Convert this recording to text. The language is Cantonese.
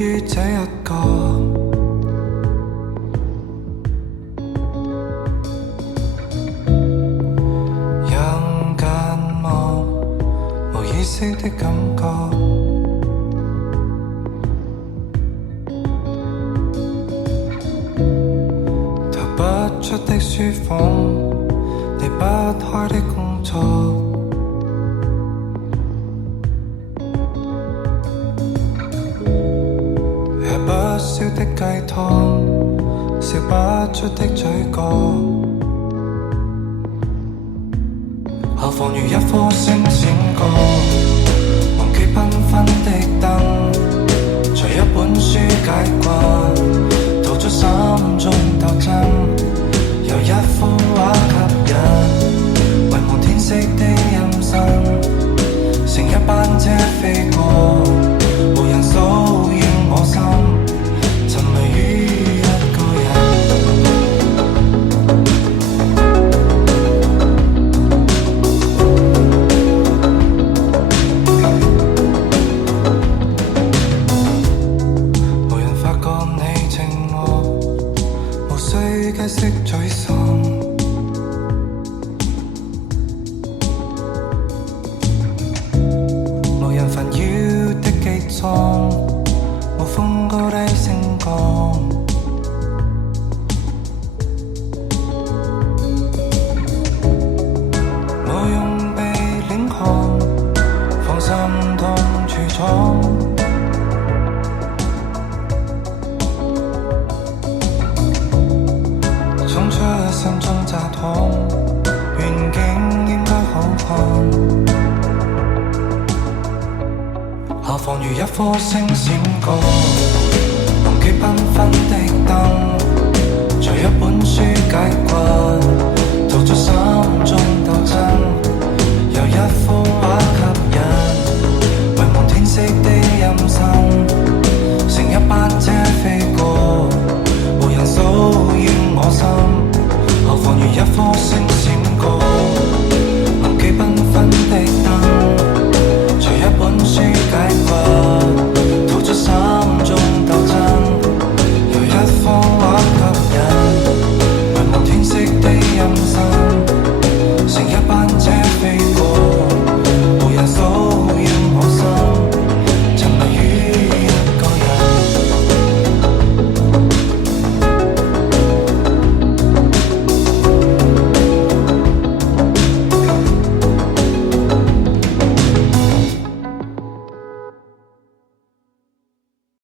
於這一個人間夢，無意識的感覺，逃不出的書房，離不開的工作，不消的雞湯，笑不出的嘴角，何妨如一顆星閃過，忘記繽紛的燈，隨一本書解掛，逃出心中鬥爭，由一幅畫吸引，遺忘天色的陰森，乘一班車飛過，無人騷擾我心，沉迷於一個人，無人發覺你寂寞，無需解釋沮喪，無人煩擾的機艙，無風高低升降，無用被領航，放心同處闖，衝出心中窄巷，遠景應該好看，何妨如一顆星閃過，忘記繽紛的燈，隨一本書解掛，逃出心中鬥爭，由一幅